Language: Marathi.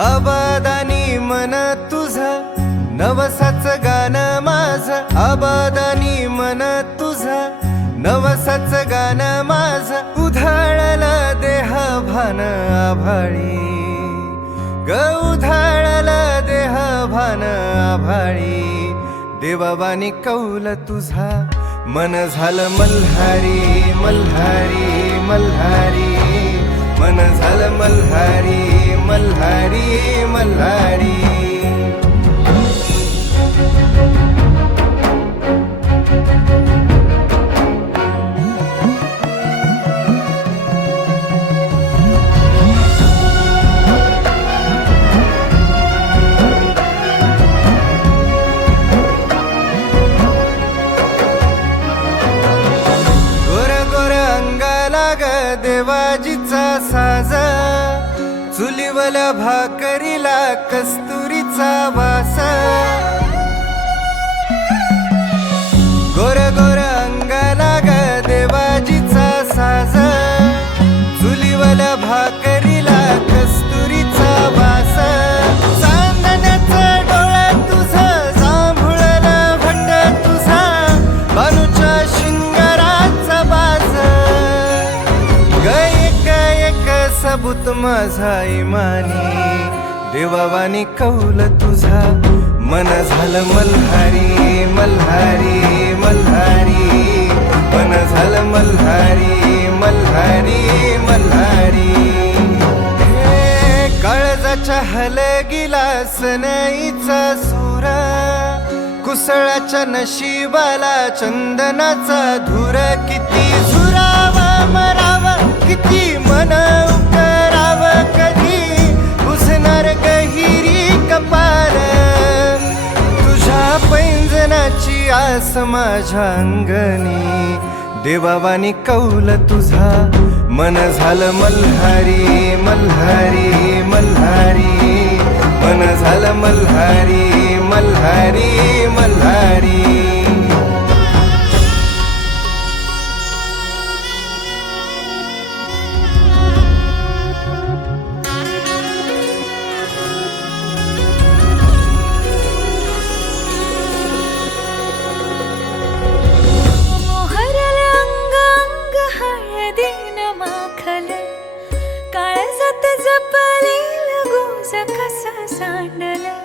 अबादानी मन तुझं नवसाच गाणं माझं, अबादानी मन तुझं नवसाच गाणं माझं, उधाळलं देह भान आभाळी ग, उधाळलं देह भान आभाळी, देवावानी कौल तुझा मन झालं मल्हारी मल्हारी मल्हारी, मन झालं मल्हारी मल्हारी मल्हारी। देवाजीचा साज, चुलीवल भाकरीला कस्तुरीचा वास, गोर गोर अंगाला ग देवाजीचा साज, चुलीवल भाकरीला कस्तुरीचा वास, चांदण्याचं डोळं तुझं जांभुळलं भंड तुझा, बानूच्या शिंगाराचा बाज, सबूत माझा इमानी, देवावानी कौल तुझा मन झालं मल्हारी मल्हारी मल्हारी, मन झालं मल्हारी मल्हारी मल्हारी। काळजाच्या हलगीला सनईचा सूर, कुसळाच्या नशिबाला चंदनाचा धूर, किती झुरावा मरावा किती मन उकराव, कधी बुजणार गहिरी कपाल, तुझ्या पैंजनाची आस माझ्या अंगणी, देवावानी कौल तुझा मन झालं मल्हारी मल्हारी मल्हारी, मन झालं मल्हारी मल्हारी मल्हारी। काळजात जपलेलं गोज कसं सांडलं,